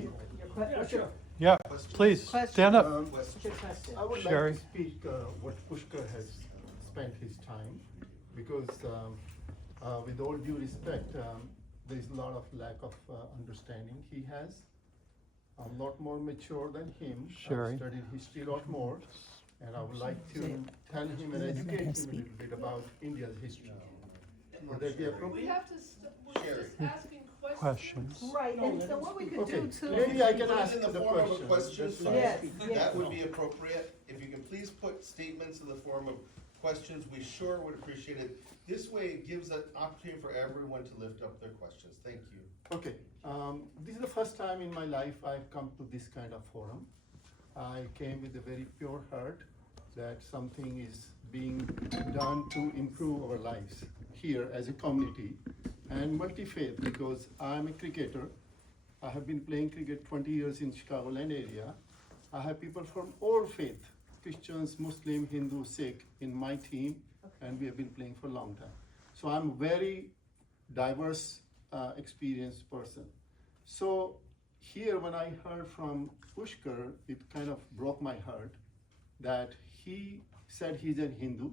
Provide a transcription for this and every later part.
speak? Sure. Yeah, please, stand up. What's your question? I would Sherry. like to speak what Pushkar has spent his time, because with all due respect, there's a lot of lack of understanding he has. I'm a lot more mature than him. Sherry. I've studied history a lot more, and I would like to tell him and educate him a little bit about India's history. Would that be We appropriate? have to, we're just asking questions. Questions. Right, and so what we could Okay, do too. maybe I can Put it ask in the the form of a question. question, Yes, so yes. that would be appropriate. If you can please put statements in the form of questions, we sure would appreciate it. This way it gives an opportunity for everyone to lift up their questions. Thank you. Okay, this is the first time in my life I've come to this kind of forum. I came with a very pure heart that something is being done to improve our lives here as a community and multi-faith, because I'm a cricketer. I have been playing cricket 20 years in Chicagoland area. I have people from all faith, Christians, Muslim, Hindu, Sikh in my team, and we have been playing for a long time. So I'm a very diverse, experienced person. So here, when I heard from Pushkar, it kind of broke my heart that he said he's a Hindu,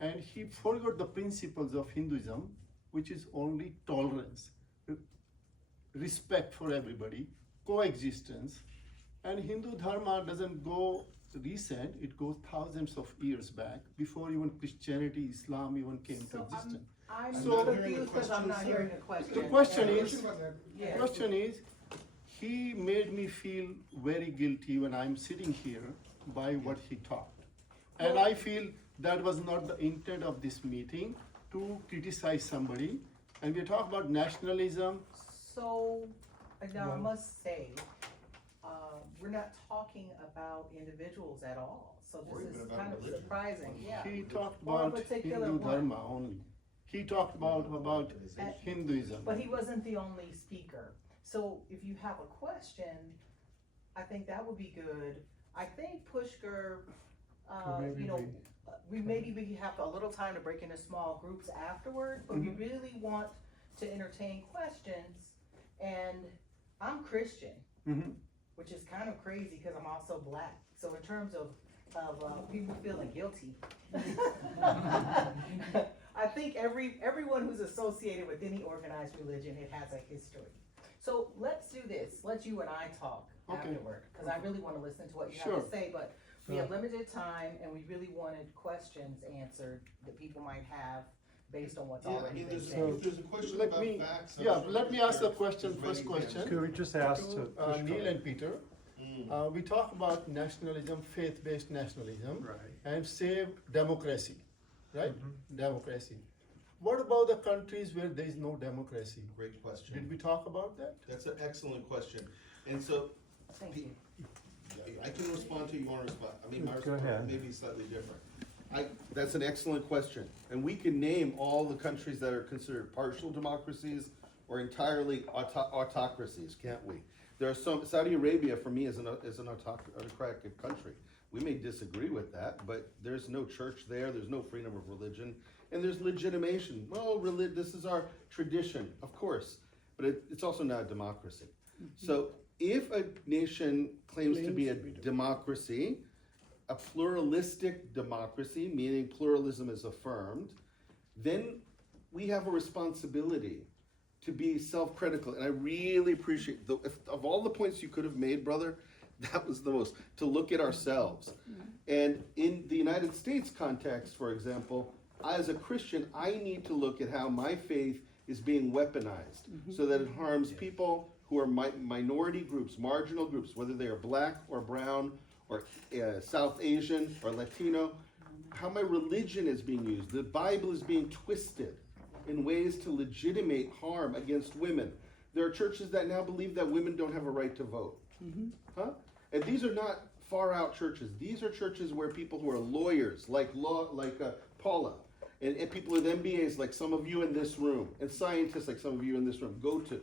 and he forgot the principles of Hinduism, which is only tolerance, respect for everybody, coexistence. And Hindu Dharma doesn't go recent, it goes thousands of years back, before even Christianity, Islam even came to So existence. I'm So- confused because I'm not hearing a question. The question Yeah. is, Yeah. question is, he made me feel very guilty when I'm sitting here by what he talked. And I feel that was not the intent of this meeting, to criticize somebody. And we talk about nationalism. So, now I must say, we're not talking about individuals at all, so Or this even is about kind of religion. surprising, yeah. He talked Or a about particular Hindu one. Dharma only. He talked about Hinduism. But he wasn't the only speaker. So if you have a question, I think that would be good. I think Pushkar, maybe you know, we- we have a little time to break into small groups afterward, but we really want to entertain questions. And I'm Christian, Mhm. which is kind of crazy because I'm also black. So in terms of people feeling guilty, I think everyone who's associated with any organized religion, it has a history. So let's do this. Let you and I talk Okay. afterward, because I really want to listen to what you have Sure. to say. But we have limited time, and we really wanted questions answered that people might have based on what's Yeah, I already mean, been there's, said. if there's a question Let about me- facts. I'm yeah, sure let me Mr. ask the Chair question, is first ready to question. answer. Could we just ask to To Neil and Peter, Mm. we talk about nationalism, faith-based nationalism, Right. and save democracy, right? Mm-hmm. Democracy. What about the countries where there is no democracy? Great Did question. we talk about that? That's an excellent question. And so, Thank you. I can respond to you, want to respond, I mean, my Go response ahead. may be slightly different. That's an excellent question, and we can name all the countries that are considered partial democracies or entirely autocracies, can't we? There are some, Saudi Arabia for me is an autocratic country. We may disagree with that, but there's no church there, there's no freedom of religion, and there's legitimation. Well, this is our tradition, of course, but it's also not a democracy. So if a nation claims to be a democracy, a pluralistic democracy, meaning pluralism is affirmed, then we have a responsibility to be self-critical. And I really appreciate, of all the points you could have made, brother, that was the most, to look at ourselves. And in the United States context, for example, as a Christian, I need to look at how my faith is being weaponized so that it harms people who are minority groups, marginal groups, whether they are black or brown or South Asian or Latino, how my religion is being used. The Bible is being twisted in ways to legitimate harm against women. There are churches that now believe that women don't have a right to vote. Huh? And these are not far out churches. These are churches where people who are lawyers, like Paula, and people with MBAs like some of you in this room, and scientists like some of you in this room go to.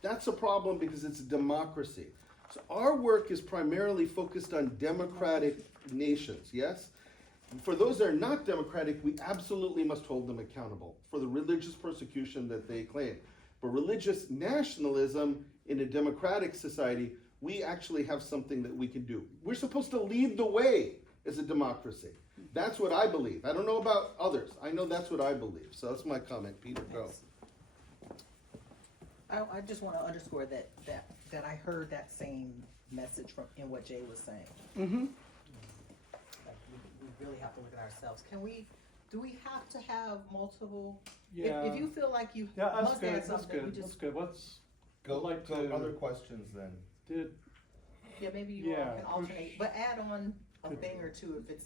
That's a problem because it's a democracy. So our work is primarily focused on democratic nations, yes? For those that are not democratic, we absolutely must hold them accountable for the religious persecution that they claim. But religious nationalism in a democratic society, we actually have something that we can do. We're supposed to lead the way as a democracy. That's what I believe. I don't know about others. I know that's what I believe. So that's my comment. Peter, go. I just want to underscore that I heard that same message from in what Jay was saying. Mm-hmm. Like we really have to look at ourselves. Do we have to have multiple? Yeah. If you feel like you Yeah, that's must good, add that's something, we good, just that's good. Let's, Go, like go to- other questions then. did, yeah maybe you all Yeah, can alternate, but add on a thing or two if it's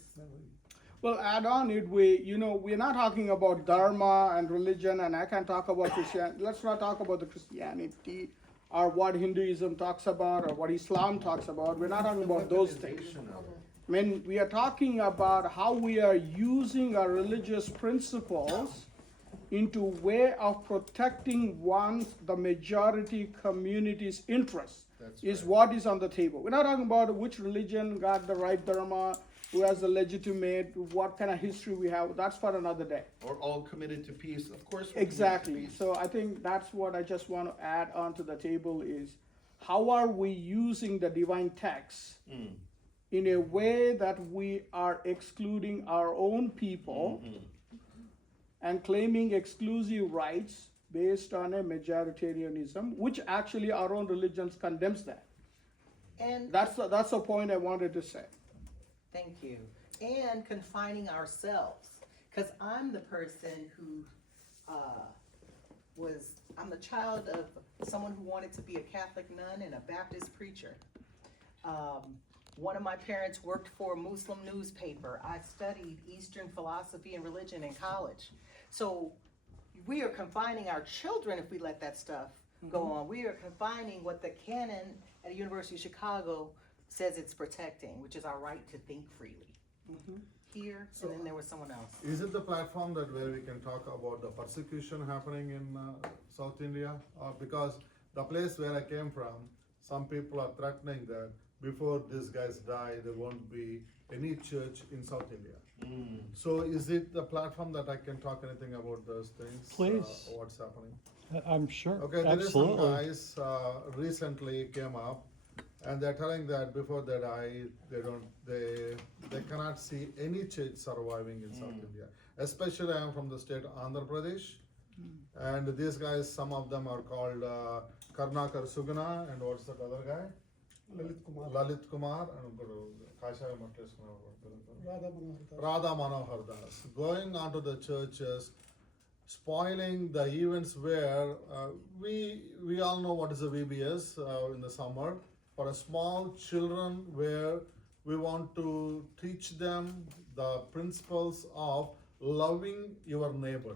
Well, add on it, we're not talking about dharma and religion, and I can talk about Christianity. Let's not talk about the Christianity or what Hinduism talks about or what Islam talks about. We're not talking about those things. When we are talking about how we are using our religious principles into way of protecting the majority community's interests is what is on the table. We're not talking about which religion got the right dharma, who has the legitimate, what kind of history we have. That's for another day. Or all committed to peace. Of course. We're Exactly. committed to peace. So I think that's what I just want to add onto the table is how are we using the divine text in a way that we are excluding our own people and claiming exclusive rights based on a majoritarianism, which actually our own religions condemns that. and That's the point I wanted to say. thank you. And confining ourselves. Because I'm the person who I'm the child of someone who wanted to be a Catholic nun and a Baptist preacher. One of my parents worked for a Muslim newspaper. I studied Eastern philosophy and religion in college. So we are confining our children if we let that stuff go on. We are confining what the canon at the University of Chicago says it's protecting, which is our right to think freely. Here, and then there was someone else. Is it the platform that where we can talk about the persecution happening in South India? Because the place where I came from, some people are threatening that before these guys die, there won't be any church in South India. So is it the platform that I can talk anything about those things? Please. What's happening? I'm sure, Okay, there is some absolutely. guys recently came up and they're telling that before they die, they cannot see any church surviving in South India. Especially I'm from the state Andhra Pradesh, and these guys, some of them are called Karnakar Sugana, and what's that other guy? Lalit Kumar, and Kashaya Radha Manohar Das, going onto the churches, spoiling the events where we all know what is a VBS in the summer for a small children, where we want to teach them the principles of loving your neighbor.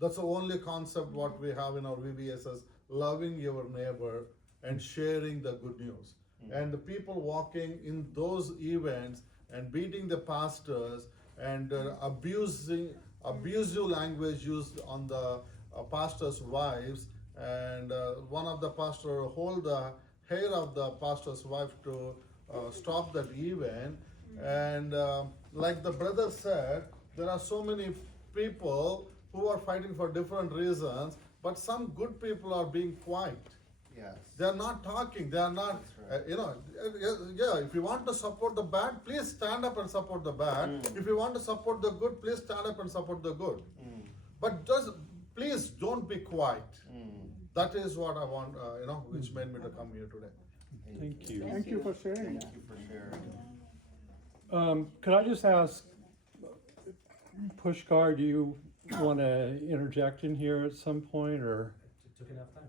That's the only concept what we have in our VBSs, loving your neighbor and sharing the good news. And the people walking in those events and beating the pastors and abusive language used on the pastors' wives, and one of the pastor hold the hair of the pastor's wife to stop that event. And like the brother said, there are so many people who are fighting for different reasons, but some good people are being quiet. Yes. They are not talking. They are not, if you want to support the bad, please stand up and support the bad. If you want to support the good, please stand up and support the good. But just, please don't be quiet. That is what I want, which made me to come here today. Thank you. Thank you for sharing Thank that. you for sharing. Could I just ask, Pushkar, do you want to interject in here at some point, or? Took enough time,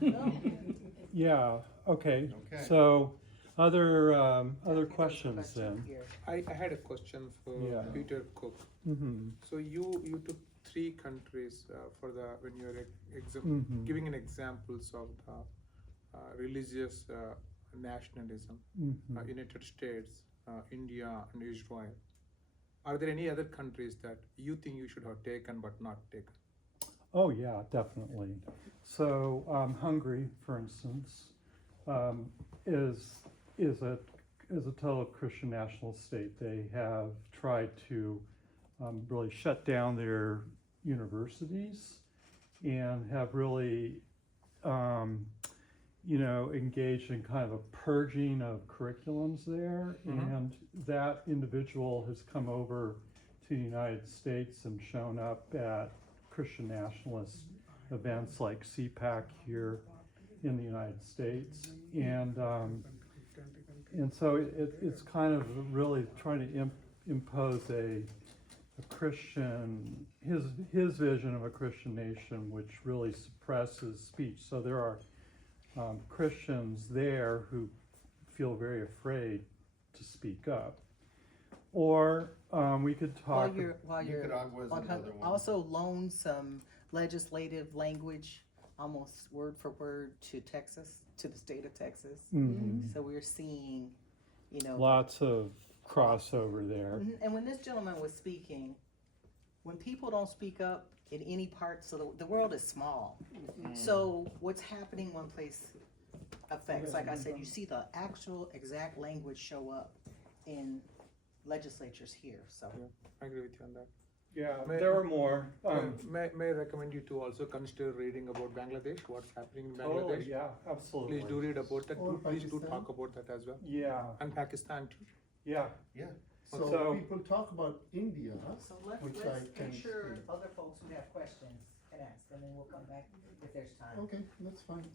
thank you. Yeah, okay. Okay. So, other questions then? Here. I had a question for Yeah. Peter Cook. Mm-hmm. So you took 3 countries for when you were Mhm. giving an examples of the religious nationalism, Mm-hmm. United States, India, and Israel. Are there any other countries that you think you should have taken but not taken? Oh yeah, definitely. So Hungary, for instance, is a total Christian national state. They have tried to really shut down their universities and have really engaged in kind of a purging of curriculums there. And that individual has come over to the United States and shown up at Christian nationalist events like CPAC here in the United States. And so it's kind of really trying to impose a Christian, his vision of a Christian nation, which really suppresses speech. So there are Christians there who feel very afraid to speak up. Or we could talk. While you're Nicaragua is another one. also loan some legislative language, almost word for word, to Texas, to the state of Texas. So we're seeing, Lots of crossover there. And when this gentleman was speaking, when people don't speak up in any parts of the world is small. So what's happening one place affects, like I said, you see the actual exact language show up in legislatures here, so. I agree with you on that. Yeah, May- there are more. May I recommend you to also consider reading about Bangladesh, what's happening in Oh, Bangladesh? yeah, absolutely. Please do read about that, Or please do Pakistan. talk about that as well. Yeah, And Pakistan too. yeah. Yeah. So people talk about India, So let's which I make can sure see. other folks who have questions can ask, and then we'll come back if there's time. Okay, that's fine.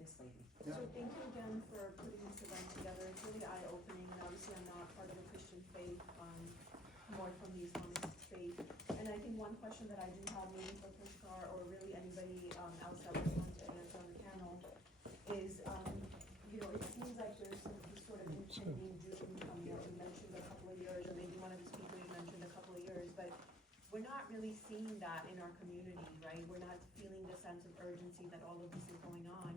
This lady. Yeah. So thank you again for putting this event together. It's really eye-opening, and obviously I'm not part of a Christian faith, more from the Islamic faith. And I think one question that I do have maybe for Pushkar or really anybody else that was going to answer on the panel is, it seems like there's some sort of impending doom coming up. You mentioned a couple of years, or maybe one of the speakers mentioned a couple of years, but we're not really seeing that in our community, right? We're not feeling the sense of urgency that all of this is going on.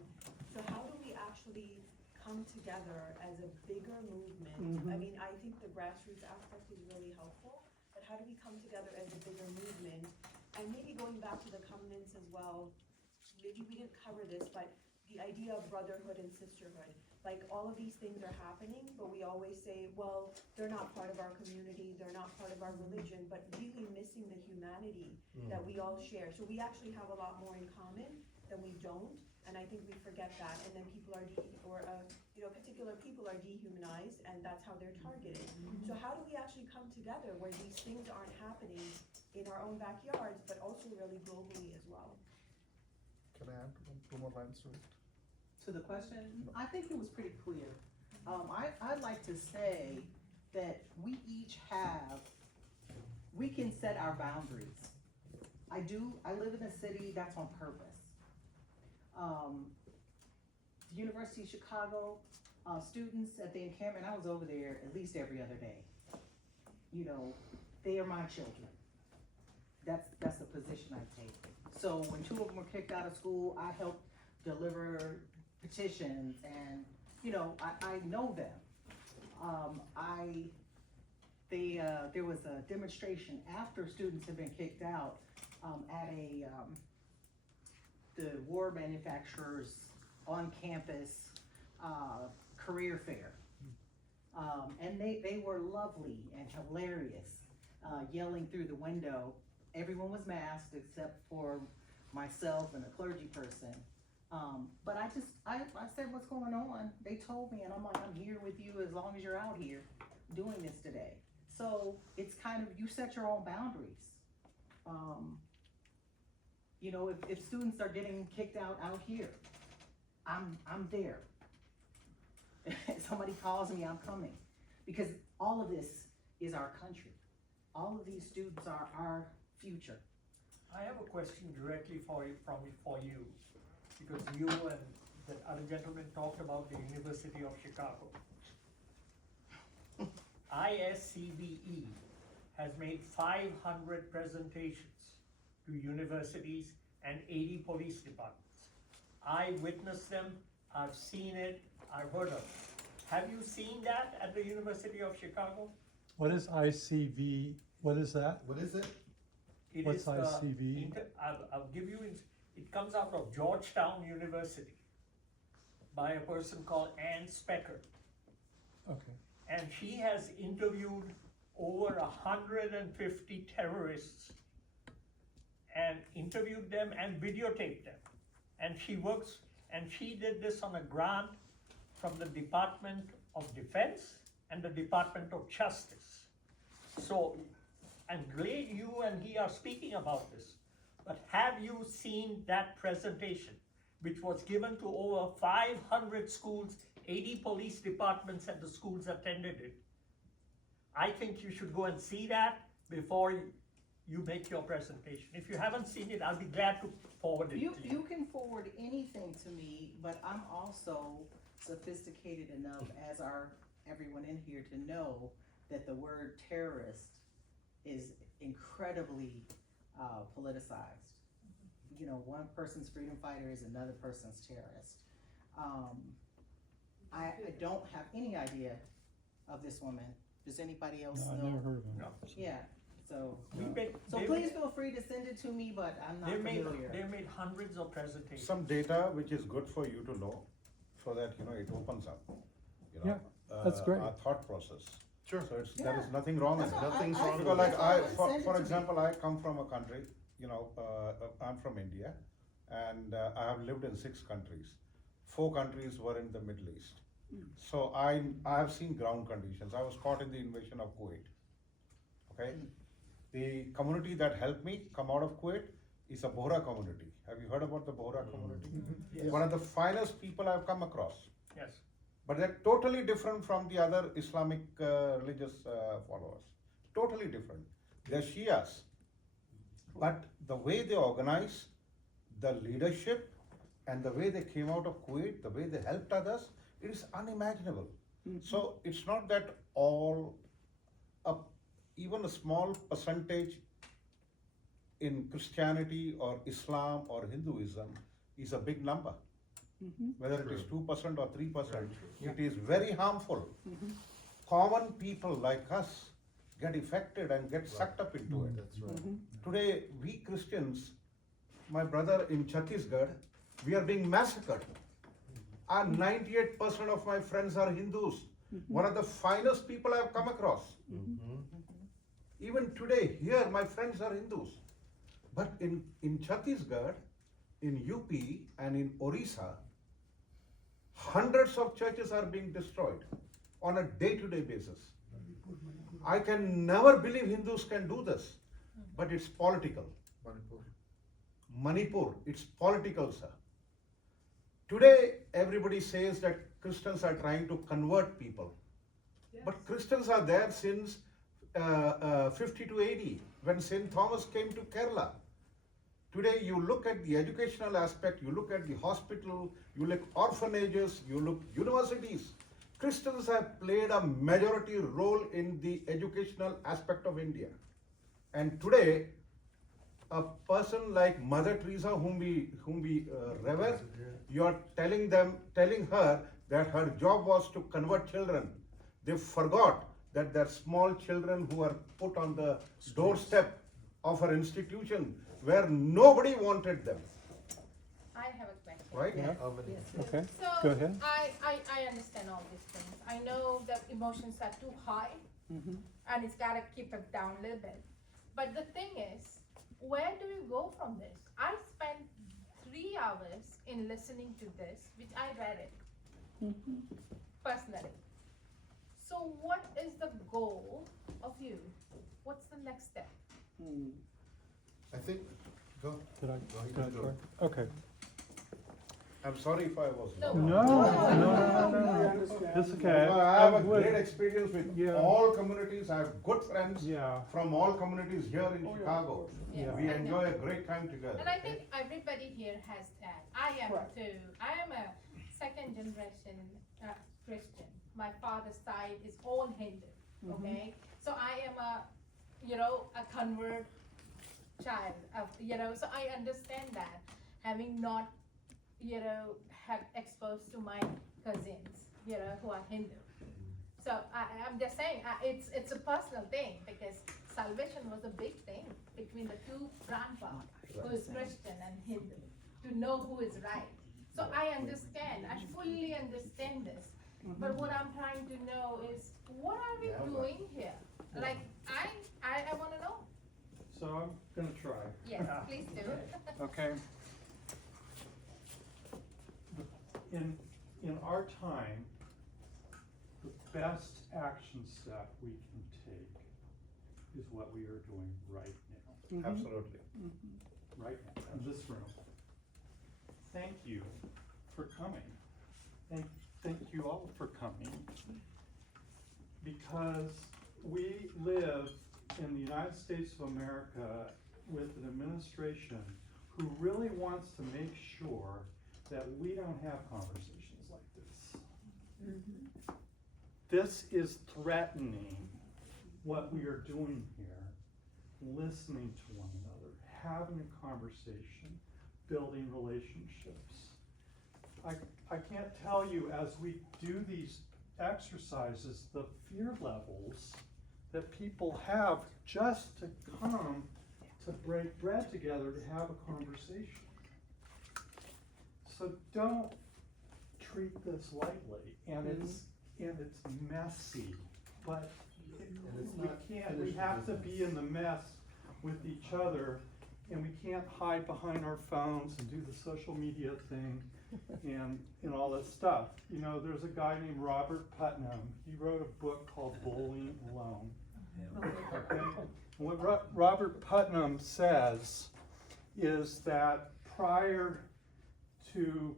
So how do we actually come together as a bigger movement? I mean, I think the grassroots aspect is really helpful, but how do we come together as a bigger movement? And maybe going back to the covenants as well, maybe we didn't cover this, but the idea of brotherhood and sisterhood. Like, all of these things are happening, but we always say, well, they're not part of our community, they're not part of our religion, but really missing the humanity that we all share. So we actually have a lot more in common than we don't, and I think we forget that, and then people are, particular people are dehumanized, and that's how they're targeted. So how do we actually come together where these things aren't happening in our own backyards, but also really globally as well? Can I add two more lines to it? To the question, I think it was pretty clear. I'd like to say that we can set our boundaries. I live in a city that's on purpose. The University of Chicago, students at the encampment, I was over there at least every other day. They are my children. That's the position I take. So when two of them were kicked out of school, I helped deliver petitions, and I know them. There was a demonstration after students had been kicked out at the war manufacturers on campus career fair, and they were lovely and hilarious, yelling through the window. Everyone was masked except for myself and a clergy person. But I said, what's going on? They told me, and I'm like, I'm here with you as long as you're out here doing this today. So it's kind of, you set your own boundaries. If students are getting kicked out here, I'm there. If somebody calls me, I'm coming. Because all of this is our country. All of these students are our future. I have a question directly for you, because you and the other gentleman talked about the University of Chicago. ISCVE has made 500 presentations to universities and 80 police departments. I witnessed them, I've seen it, I've heard of it. Have you seen that at the University of Chicago? What is ICV? What is that? What is it? It What's is the ICV? I'll give you, it comes out of Georgetown University by a person called Ann Specker. Okay. And she has interviewed over 150 terrorists and interviewed them and videotaped them. And she works, and she did this on a grant from the Department of Defense and the Department of Justice. So, I'm glad you and he are speaking about this, but have you seen that presentation, which was given to over 500 schools, 80 police departments and the schools attended it? I think you should go and see that before you make your presentation. If you haven't seen it, I'll be glad to forward it to you. You can forward anything to me, but I'm also sophisticated enough, as are everyone in here, to know that the word terrorist is incredibly politicized. You know, one person's freedom fighter is another person's terrorist. I don't have any idea of this woman. Does anybody else No, I know? never heard of them. No. Yeah, so, So please feel free to send it to me, but I'm not familiar. They made hundreds of presentations. Some data which is good for you to know, so that, you know, it opens up, you know. that's great. Our thought process. Sure. So there is Yeah. nothing wrong in That's it. why Nothing's I wrong think Because like that's why I would for send it to me. example, I come from a country, you know, I'm from India, and I have lived in 6 countries. 4 countries were in the Middle East. So I have seen ground conditions. I was caught in the invasion of Kuwait. Okay? The community that helped me come out of Kuwait is a Bohra community. Have you heard about the Bohra community? Yes. One of the finest people I've come across. Yes. But they're totally different from the other Islamic religious followers. Totally different. They're Shias. But the way they organize, the leadership, and the way they came out of Kuwait, the way they helped others, it is unimaginable. So it's not that all, even a small percentage in Christianity or Islam or Hinduism is a big number. Whether it is 2% or 3%, it is very harmful. Common people like us get affected and get sucked up into it. That's right. Today, we Christians, my brother in Chhattisgarh, we are being massacred. And 98% of my friends are Hindus. One of the finest people I've come across. Even today, here, my friends are Hindus. But in Chhattisgarh, in UP, and in Orissa, hundreds of churches are being destroyed on a day-to-day basis. I can never believe Hindus can do this, but it's political. Manipur, it's political, sir. Today, everybody says that Christians are trying to convert people. But Christians are there since 50 to 80, when St. Thomas came to Kerala. Today, you look at the educational aspect, you look at the hospital, you look orphanages, you look universities. Christians have played a majority role in the educational aspect of India. And today, a person like Mother Teresa, whom we revere, you are telling her that her job was to convert children. They forgot that there are small children who are put on the doorstep of her institution where nobody wanted them, I have a question. right? Okay, So, go ahead. I understand all these things. I know that emotions are too high, and it's gotta keep it down a little bit. But the thing is, where do you go from this? I spent 3 hours in listening to this, which I read it, personally. So what is the goal of you? What's the next step? I think, go. Did I go. try? Okay. I'm sorry if I was No. wrong. No. It's okay. I have a would- great experience with Yeah. all communities. I have good friends Yeah. from all communities here in Chicago. Yeah, We I know. enjoy a great time together. And I think everybody here has that. I am Correct. too. I am a second generation Christian. My father's side is all Hindu, okay? So I am a convert child of, so I understand that, having not, have exposed to my cousins, who are Hindu. So I'm just saying, it's a personal thing, because salvation was a big thing between the two grandpas, who is Christian and Hindu, to know who is right. So I understand, I fully understand this, but what I'm trying to know is, what are we doing here? Like, I wanna know. So I'm gonna try. Yes, please do. Okay. The in our time, the best action step we can take is what we are doing right now, Absolutely. right now, in this room. Thank you for coming. Thank you all for coming. Because we live in the United States of America with an administration who really wants to make sure that we don't have conversations like this. This is threatening what we are doing here, listening to one another, having a conversation, building relationships. I can't tell you, as we do these exercises, the fear levels that people have just to come to break bread together to have a conversation. So don't treat this lightly, and it's messy, but we have to be in the mess with each other, and we can't hide behind our phones and do the social media thing and all that stuff. You know, there's a guy named Robert Putnam. He wrote a book called Bullying Alone. Okay? What Robert Putnam says is that prior to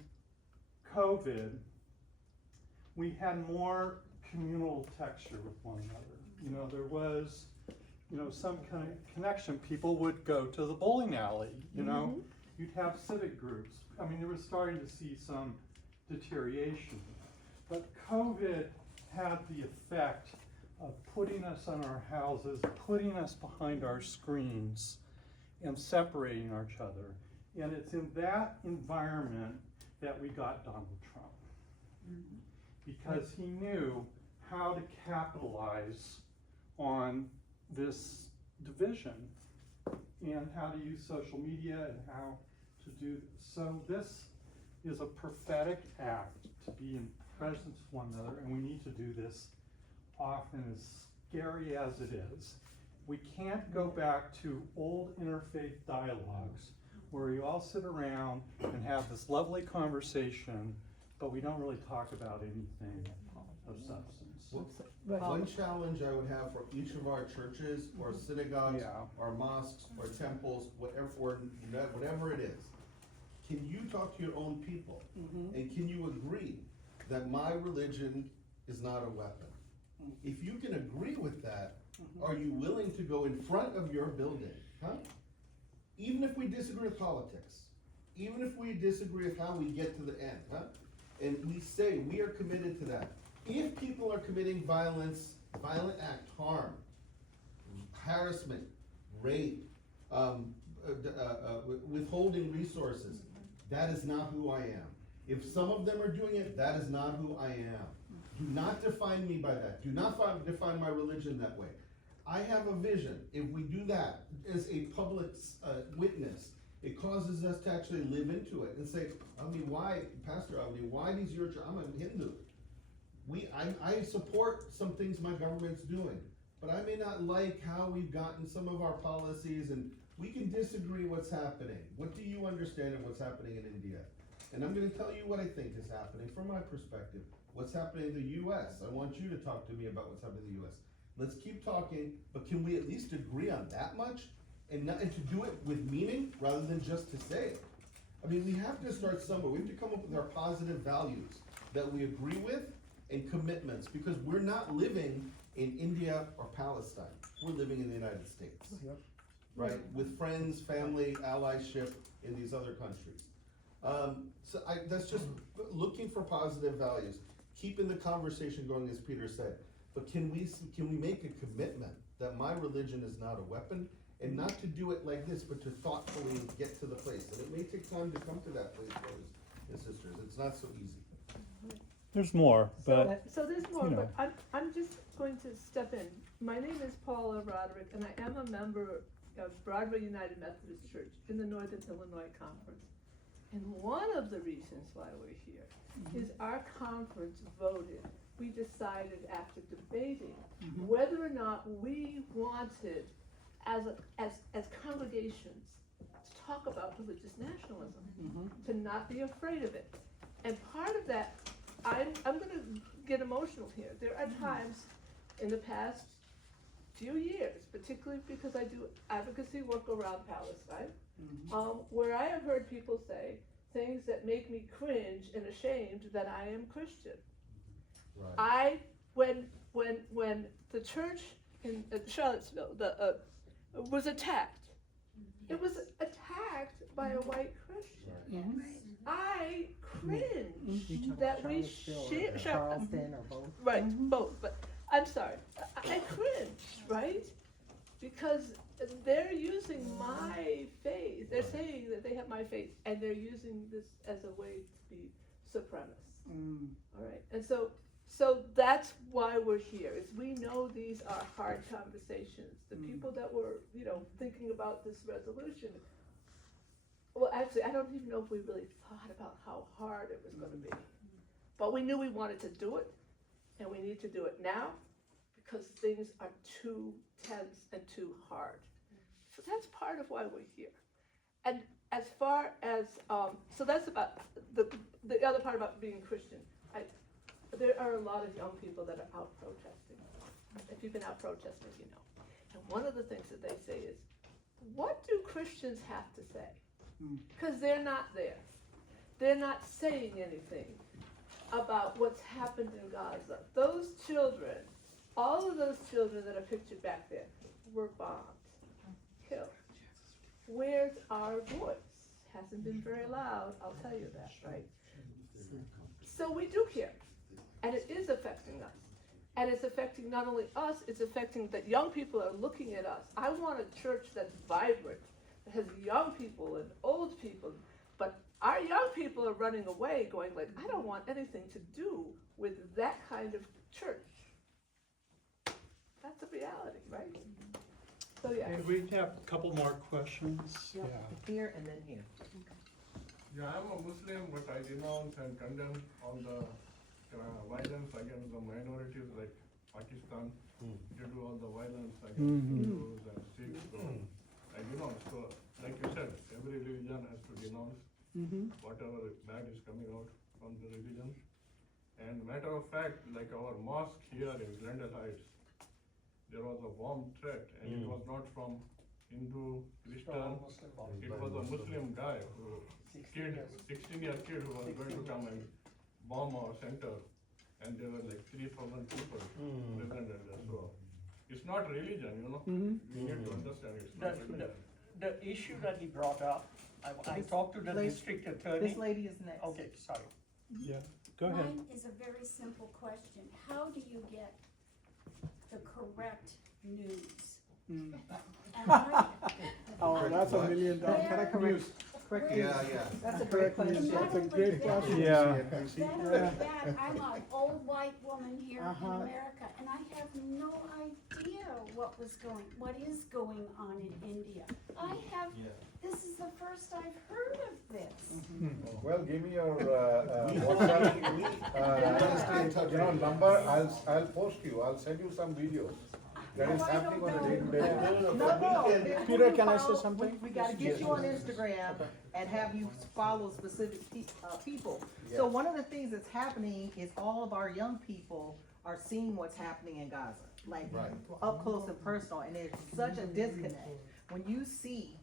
COVID, we had more communal texture with one another. You know, there was, you know, some kind of connection. People would go to the bowling alley, you know. You'd have civic groups. I mean, they were starting to see some deterioration. But COVID had the effect of putting us on our houses, putting us behind our screens, and separating each other. And it's in that environment that we got Donald Trump. Because he knew how to capitalize on this division and how to use social media and how to do this. So this is a prophetic act to be in presence with one another, and we need to do this often, as scary as it is. We can't go back to old interfaith dialogues where we all sit around and have this lovely conversation, but we don't really talk about anything of substance. One challenge I would have for each of our churches or synagogues, or mosques or temples, whatever it is, can you talk to your own people? And can you agree that my religion is not a weapon? If you can agree with that, are you willing to go in front of your building, even if we disagree with politics, even if we disagree with how we get to the end, and we say we are committed to that. If people are committing violent act, harm, harassment, rape, withholding resources, that is not who I am. If some of them are doing it, that is not who I am. Do not define me by that. Do not define my religion that way. I have a vision. If we do that as a public witness, it causes us to actually live into it and say, why, Pastor Avni, why is your church? I'm a Hindu. I support some things my government's doing, but I may not like how we've gotten some of our policies, and we can disagree what's happening. What do you understand of what's happening in India? And I'm going to tell you what I think is happening from my perspective. What's happening in the U.S. I want you to talk to me about what's happening in the U.S. Let's keep talking, but can we at least agree on that much? And to do it with meaning rather than just to say it. I mean, we have to start somewhere. We have to come up with our positive values that we agree with and commitments, because we're not living in India or Palestine. We're living in the United States, right? With friends, family, allyship in these other countries. That's just looking for positive values, keeping the conversation going, as Peter said. But can we make a commitment that my religion is not a weapon, and not to do it like this, but to thoughtfully get to the place. And it may take time to come to that place, brothers and sisters. It's not so easy. There's more, but So there's more, you know. but I'm just going to step in. My name is Paula Roderick, and I am a member of Broadway United Methodist Church in the Northern Illinois Conference. And one of the reasons why we're here is our conference voted. We decided after debating whether or not we wanted, as congregations, to talk about religious nationalism, to not be afraid of it. And part of that, I'm gonna get emotional here. There are times in the past few years, particularly because I do advocacy work around Palestine, where I have heard people say things that make me cringe and ashamed that I am Christian. When the church in Charlottesville was attacked, it was attacked by a white Christian. I cringe that we share Charleston or both. right, both, but I'm sorry, I cringe, right? Because they're using my faith, they're saying that they have my faith, and they're using this as a way to be supremacist. All right, and so that's why we're here, is we know these are hard conversations. The people that were, thinking about this resolution, well, actually, I don't even know if we really thought about how hard it was gonna be. But we knew we wanted to do it, and we need to do it now, because things are too tense and too hard. So that's part of why we're here. And as far as, so that's about, the other part about being Christian. There are a lot of young people that are out protesting. If you've been out protesting, you know. And one of the things that they say is, what do Christians have to say? Because they're not there. They're not saying anything about what's happened in Gaza. Those children, all of those children that are pictured back there, were bombed, killed. Where's our voice? Hasn't been very loud, I'll tell you that, right? So we do care, and it is affecting us. And it's affecting not only us, it's affecting that young people are looking at us. I want a church that's vibrant, that has young people and old people, but our young people are running away going like, I don't want anything to do with that kind of church. That's a reality, right? So yeah. Okay, we have a couple more questions. Yeah. Here and then here. Yeah, I'm a Muslim, but I denounce and condemn all the violence against the minorities like Pakistan. They do all the violence against Hindus and Sikhs. So I denounce. So, like you said, every religion has to denounce whatever bad is coming out from the religion. And matter of fact, like our mosque here in Glendale Heights, there was a bomb threat, and it was not from Hindu, Christian. It was a Muslim guy who 16-year kid who was going to come and bomb our center, and there were like 3,000 people present there. So it's not religion, We need to understand it's not religion. The issue that he brought up, I talked to the district attorney. This lady is next. Okay, sorry. Yeah, go ahead. Mine is a very simple question. How do you get the correct news? And Oh, that's $1 million. Correct. Yeah. That's a great question. That's a great question. Yeah. better than that, I'm an old white woman here in America, and I have no idea what is going on in India. This is the first I've heard of this. Well, give me your WhatsApp, number. I'll post you. I'll send you some videos. That is happening on a day-to-day basis. No. Peter, can I say something? We gotta get you on Instagram and have you follow specific people. So one of the things that's happening is all of our young people are seeing what's happening in Gaza, like up close and personal, and there's such a disconnect. When you see,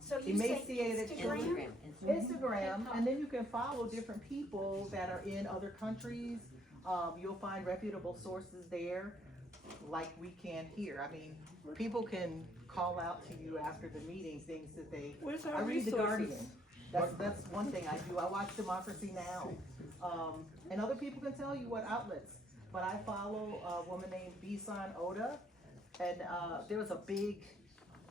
So you say emaciated children. Instagram, and then you can follow different people that are in other countries. You'll find reputable sources there, like we can here. I mean, people can call out to you after the meeting, things that they. Where's our I read The resources? Guardian. That's one thing I do. I watch Democracy Now. And other people can tell you what outlets. But I follow a woman named Bisan Oda, and there was a big.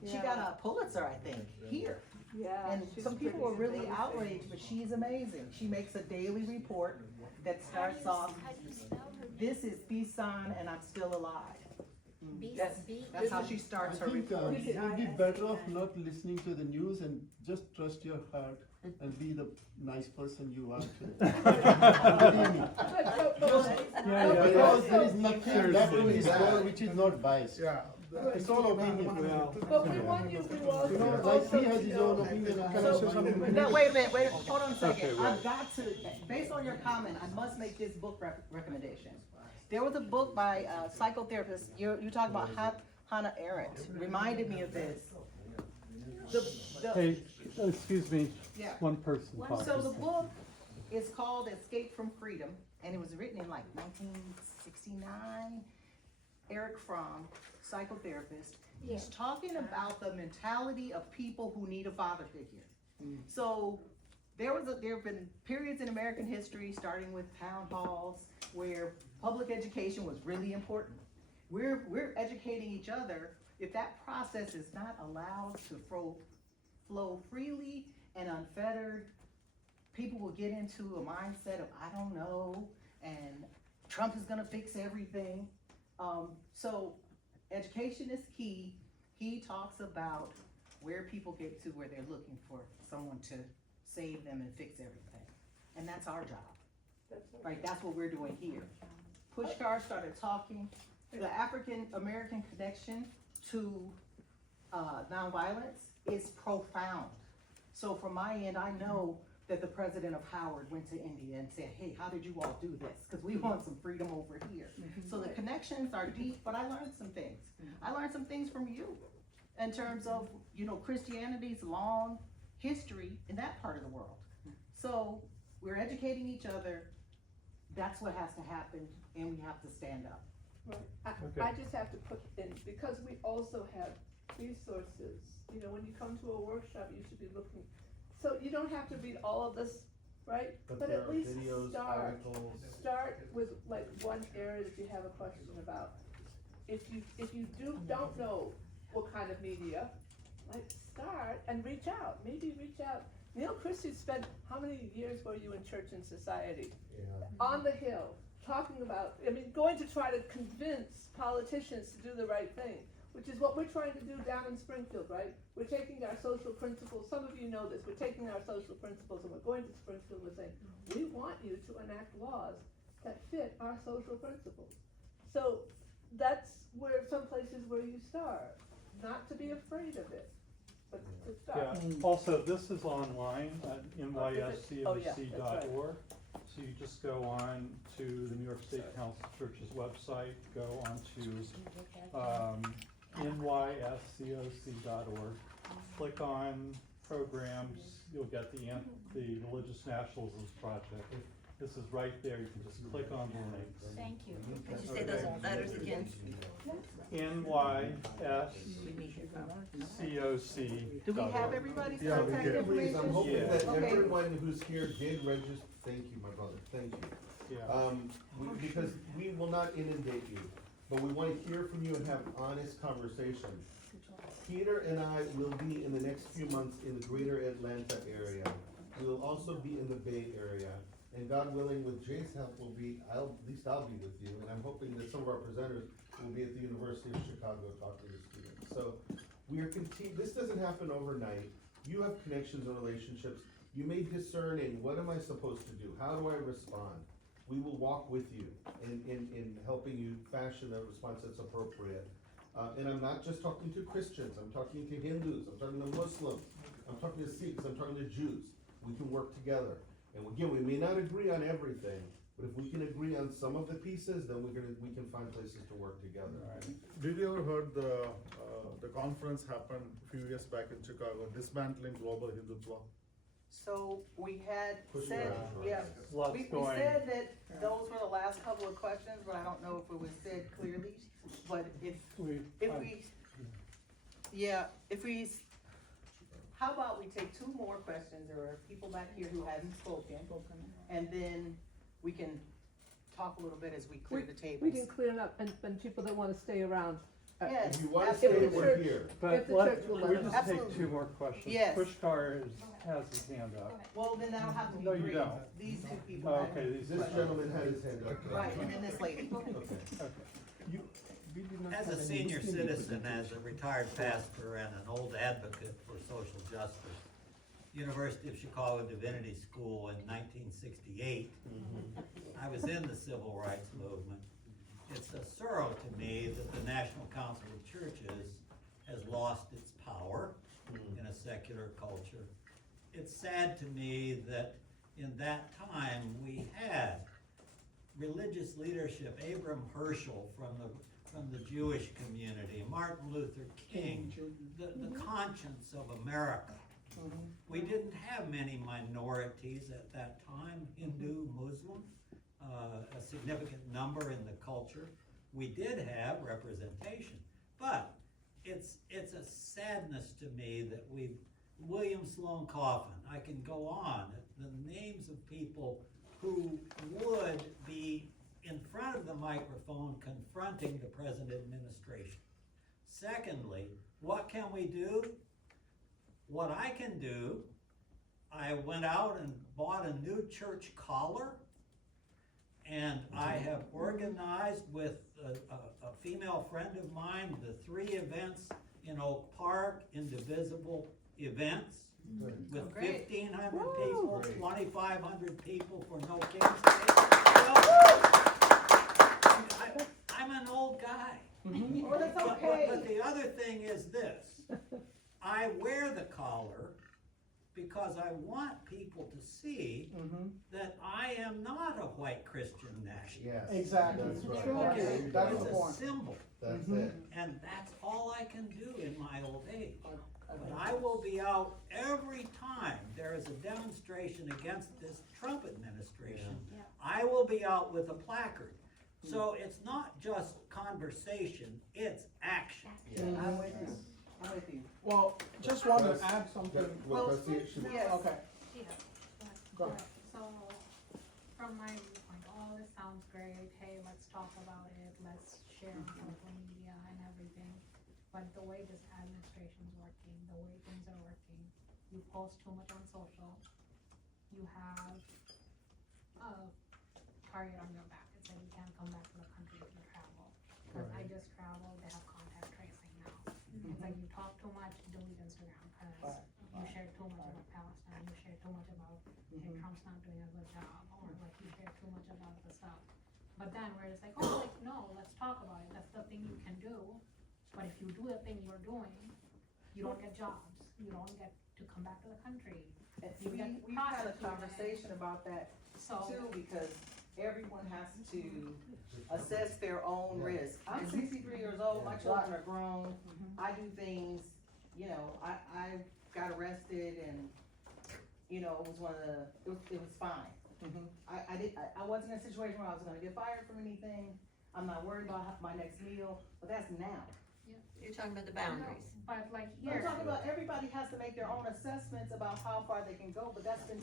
She got a Pulitzer, I think, here. Yeah. And she's some people were pretty really amazing. outraged, but she's amazing. She makes a daily report that How do starts you- off, How do you spell her? this is Bisan and I'm still alive. B- That's, B- that's how she starts her I think report. you'd be better off not listening to the news and just trust your heart and be the nice person you are today. Believe me. But- Because there is nothing left in this world which is not biased. Yeah, It's all opinion. But we want you to also. You know, like he has his own opinion, I have So, my own. no, wait a minute, hold on a Okay, second. wait. I've got to, based on your comment, I must make this book recommendation. There was a book by a psychotherapist, you talked about Hannah Arendt, reminded me of this. Hey, excuse me, Yeah. one person talking. So the book is called Escape from Freedom, and it was written in like 1969. Eric Fromm, psychotherapist, he's talking about the mentality of people who need a father figure. So there have been periods in American history, starting with town halls, where public education was really important. We're educating each other. If that process is not allowed to flow freely and unfettered, people will get into a mindset of, I don't know, and Trump is gonna fix everything. So education is key. He talks about where people get to where they're looking for someone to save them and fix everything. And that's our job, right? That's what we're doing here. Pushkar started talking, the African-American connection to nonviolence is profound. So from my end, I know that the president of Howard went to India and said, hey, how did you all do this? Because we want some freedom over here. So the connections are deep, but I learned some things. I learned some things from you in terms of, you know, Christianity's long history in that part of the world. So we're educating each other. That's what has to happen, and we have to stand up. Right. Okay. I just have to put in, because we also have resources, you know, when you come to a workshop, you should be looking, so you don't have to read all of this, right? But at least start with like one area that you have a question about. If you don't know what kind of media, like start and reach out, maybe reach out. Neil Christie spent, how many years were you in Church and Society? On the Hill, talking about, I mean, going to try to convince politicians to do the right thing, which is what we're trying to do down in Springfield, right? We're taking our social principles, some of you know this, we're taking our social principles and we're going to Springfield and we're saying, we want you to enact laws that fit our social principles. So that's where some places where you start, not to be afraid of it, but to start. Yeah, also, this is online at Oh, yeah, that's right. nyscoc.org. So you just go on to the New York State Council of Churches website, go on to nyscoc.org, click on programs, you'll get the Religious Nationalism Project. This is right there, you can just click on the links. Thank you. Could you say those letters again? nyscoc. Do we have everybody's Yeah, we contact did. information? I'm hoping Yeah. that Okay. everyone who's here did register, thank you, my brother, thank you. Yeah. Because we will not inundate you, but we wanna hear from you and have honest conversations. Peter and I will be in the next few months in the greater Atlanta area. We will also be in the Bay Area. And God willing, with Jay's help, at least I'll be with you. And I'm hoping that some of our presenters will be at the University of Chicago talking to students. So we are this doesn't happen overnight. You have connections and relationships. You may discern in what am I supposed to do? How do I respond? We will walk with you in helping you fashion a response that's appropriate. And I'm not just talking to Christians, I'm talking to Hindus, I'm talking to Muslims, I'm talking to Sikhs, I'm talking to Jews. We can work together. And again, we may not agree on everything, but if we can agree on some of the pieces, then we can find places to work together. Did you ever heard the conference happened a few years back in Chicago, dismantling global Hindutva? So we had Push said, around, yeah, right. Lots we going. said that those were the last couple of questions, but I don't know if it was said clearly. But how about we take two more questions, there are people back here who haven't spoken, and then we can talk a little bit as we clear the tables. We can clear it up, and people that wanna stay around. Yes, If you want to absolutely. stay, we're here. But If the church will let we us. just Absolutely. take two more questions. Yes. Pushkar has his hand up. Well, then that'll have to be No, you brief. don't. These two people. Oh, have- okay, these This gentleman had his hand up. Right, and then this lady. As a senior citizen, as a retired pastor and an old advocate for social justice, University of Chicago Divinity School in 1968, I was in the civil rights movement. It's a sorrow to me that the National Council of Churches has lost its power in a secular culture. It's sad to me that in that time we had religious leadership, Abram Herschel from the Jewish community, Martin Luther King, the conscience of America. We didn't have many minorities at that time, Hindu, Muslim, a significant number in the culture. We did have representation, but it's a sadness to me that William Sloane Coffin, I can go on, the names of people who would be in front of the microphone confronting the present administration. Secondly, what can we do? What I can do, I went out and bought a new church collar, and I have organized with a female friend of mine the 3 events in Oak Park, indivisible events, with 1,500 people, 2,500 people for No King's Day. I'm an old guy. Well, that's okay. But the other thing is this, I wear the collar because I want people to see that I am not a white Christian nationalist. Yes. Exactly. That's right. Okay? That is It's the a point. symbol, That's it. and that's all I can do in my old age. But I will be out every time there is a demonstration against this Trump administration. Yeah. I will be out with a placard. So it's not just conversation, it's action. I'm with you. I'm with you. Well, just want to add something. Well, yes. Okay, Sheila, go ahead. So, from my viewpoint, all this sounds great, hey, let's talk about it, let's share on social media and everything. But the way this administration's working, the way things are working, you post too much on social, you have a target on your back, it said you can't come back to the country if you travel. Cause I just traveled, they have contact tracing now. It's like you talk too much, delete Instagram, cause you share too much about Palestine, you share too much about, hey, Trump's not doing a good job, or like you share too much about the stuff. But then we're just like, oh, like, no, let's talk about it, that's the thing you can do. But if you do the thing you're doing, you don't get jobs, you don't get to come back to the country. You get We've had a prosecuted. conversation about that So, too, because everyone has to assess their own risk. I'm 63 years old, my children are grown, I do things, you know, I got arrested and, you know, it was one of the, it was fine. I wasn't in a situation where I was gonna get fired from anything, I'm not worried about my next meal, but that's now. You're talking about the boundaries. but like I'm here, talking about everybody has to make their own assessments about how far they can go, but that's been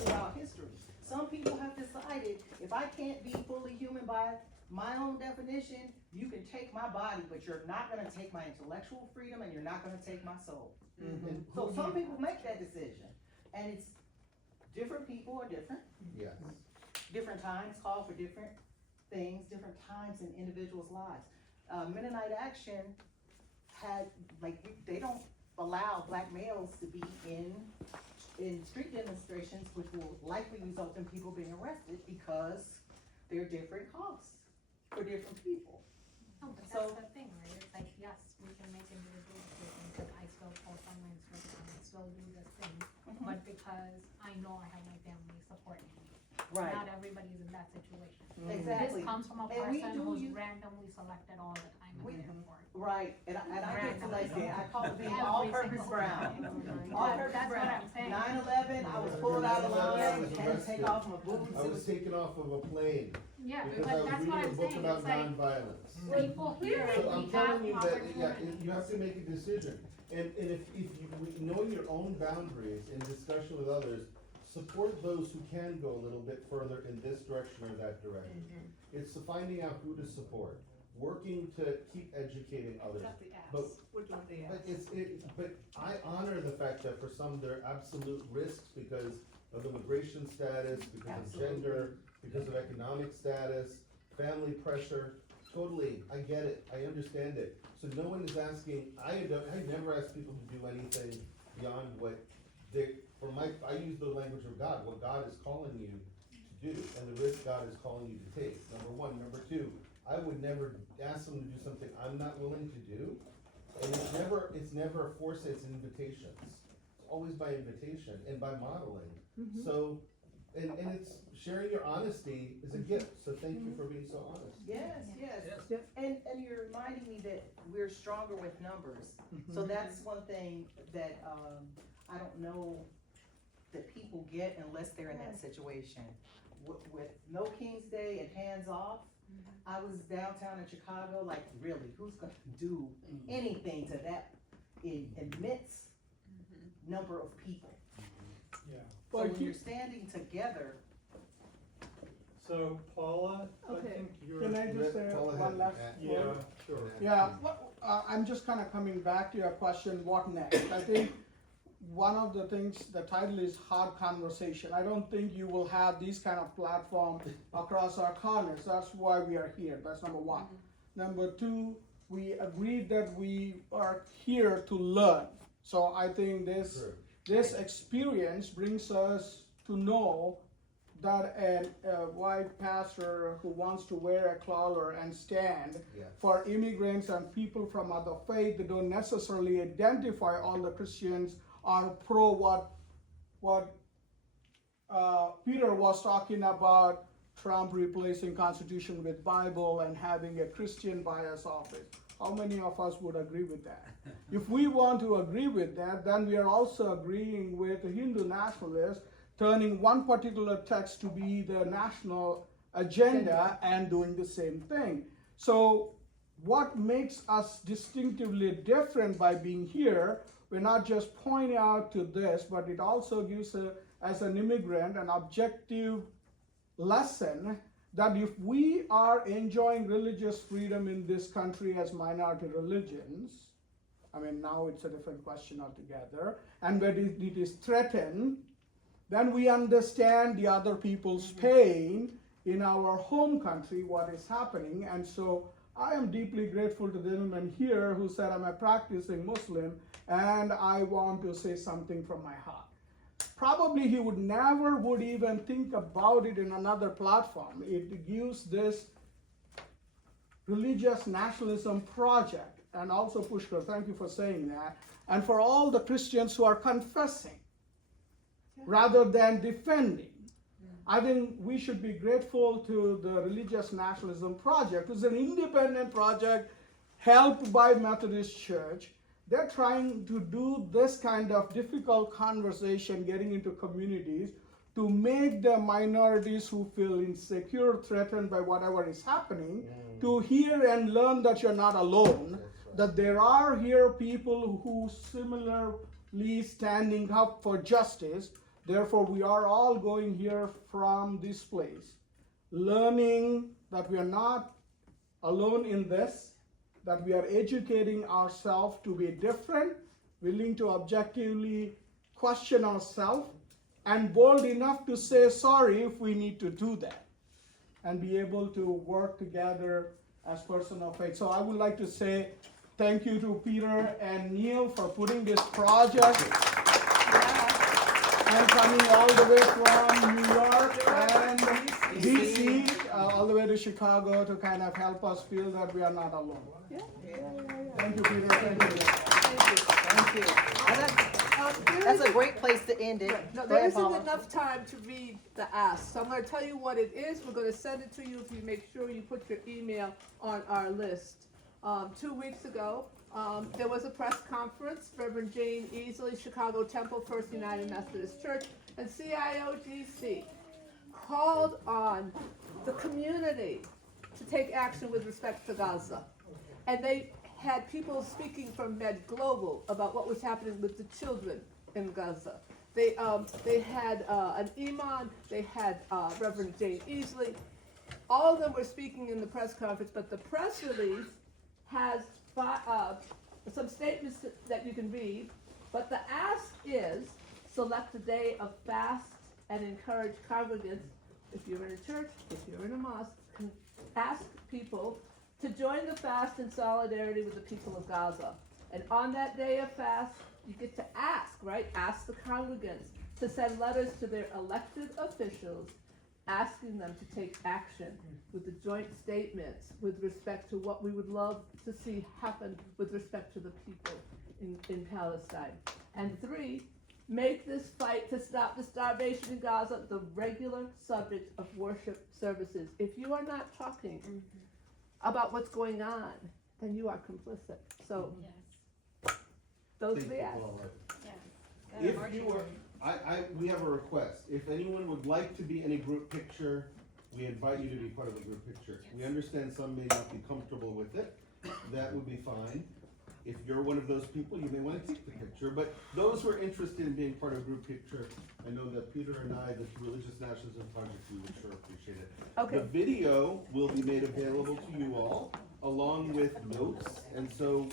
throughout history. Some people have decided, if I can't be fully human by my own definition, you can take my body, but you're not gonna take my intellectual freedom and you're not gonna take my soul. So some people make that decision, and it's, different people are different. Yes. Different times call for different things, different times in individuals' lives. Mennonite Action had, like, they don't allow black males to be in street demonstrations, which will likely result in people being arrested because they're different costs for different people. no, but So- that's the thing, right? It's like, yes, we can make individual decisions, because I still post on my Instagram, I still do this thing, but because I know I have my family supporting me. Right. Not everybody's in that situation. Exactly. This comes from a And we person do who's use- randomly selected all the time in the airport. Right, and I get selected, I call it being Every all-purpose single brown. time. All-purpose That's what brown. I'm saying. 9/11, I was pulled out of line, had to take off my boots. I was taken off of a plane Yeah, because I but was that's what reading a I'm book saying, about it's like, nonviolence. people here, So we I'm got telling you that, yeah, opportunities. you have to make a decision. And if you know your own boundaries in discussion with others, support those who can go a little bit further in this direction or that direction. It's finding out who to support, working to keep educating others. But but I honor the fact that for some there are absolute risks because of immigration status, because of gender, because of economic status, family pressure. Totally, I get it, I understand it. So no one is asking, I never ask people to do anything beyond what I use the language of God, what God is calling you to do, and the risk God is calling you to take, number one. Number two, I would never ask them to do something I'm not willing to do. And it's never a force, it's invitations. It's always by invitation and by modeling. So, and it's sharing your honesty is a gift, so thank you for being so honest. Yes. And you're reminding me that we're stronger with numbers. So that's one thing that, I don't know that people get unless they're in that situation. With no King's Day and hands off, I was downtown in Chicago, like, really, who's gonna do anything to that immense number of people? Yeah. So when you're standing together. So Paula, I Okay. think you're. Can I just say Paula one had- last Yeah, word? sure. Yeah, I'm just kind of coming back to your question, what next? I think one of the things, the title is Hard Conversation. I don't think you will have these kind of platform across our corners. That's why we are here. That's number one. Number two, we agreed that we are here to learn. So I think this experience brings us to know that a white pastor who wants to wear a collar and stand for immigrants and people from other faith, they don't necessarily identify all the Christians are pro what Peter was talking about, Trump replacing Constitution with Bible and having a Christian bias office. How many of us would agree with that? If we want to agree with that, then we are also agreeing with the Hindu nationalists turning one particular text to be the national agenda and doing the same thing. So what makes us distinctively different by being here, we're not just pointing out to this, but it also gives, as an immigrant, an objective lesson that if we are enjoying religious freedom in this country as minority religions, I mean, now it's a different question altogether, and when it is threatened, then we understand the other people's pain in our home country, what is happening. And so I am deeply grateful to the gentleman here who said, I'm a practicing Muslim and I want to say something from my heart. Probably he would never even think about it in another platform. It gives this religious nationalism project, and also Pushkar, thank you for saying that, and for all the Christians who are confessing rather than defending. I think we should be grateful to the Religious Nationalism Project. It's an independent project helped by Methodist Church. They're trying to do this kind of difficult conversation, getting into communities, to make the minorities who feel insecure, threatened by whatever is happening, to hear and learn that you're not alone, that there are here people who similarly standing up for justice. Therefore, we are all going here from this place, learning that we are not alone in this, that we are educating ourselves to be different, willing to objectively question ourselves, and bold enough to say sorry if we need to do that, and be able to work together as person of faith. So I would like to say thank you to Peter and Neil for putting this project and coming all the way from New York and DC, all the way to Chicago to kind of help us feel that we are not alone. Thank you, Peter. Thank you. That's a great place to end it. No, Go there ahead, isn't Paula. enough time to read the ask, so I'm gonna tell you what it is. We're gonna send it to you if you make sure you put your email on our list. 2 weeks ago, there was a press conference. Reverend Jane Easley, Chicago Temple First United Methodist Church, and CIOGC called on the community to take action with respect to Gaza. And they had people speaking from Med Global about what was happening with the children in Gaza. They had an imam, they had Reverend Jane Easley. All of them were speaking in the press conference, but the press release has some statements that you can read, but the ask is select a day of fast and encourage congregants, if you're in a church, if you're in a mosque, ask people to join the fast in solidarity with the people of Gaza. And on that day of fast, you get to ask, right? Ask the congregants to send letters to their elected officials asking them to take action with the joint statements with respect to what we would love to see happen with respect to the people in Palestine. And 3, make this fight to stop the starvation in Gaza the regular subject of worship services. If you are not talking about what's going on, then you are complicit. So those are Thank the you, acts. Paula. Yeah. If you were, we have a request. If anyone would like to be in a group picture, we invite you to be part of a group picture. We understand some may not be comfortable with it. That would be fine. If you're one of those people, you may want to take the picture. But those who are interested in being part of a group picture, I know that Peter and I, the Religious Nationalism Project, we would sure appreciate it. Okay. The video will be made available to you all, along with notes. And so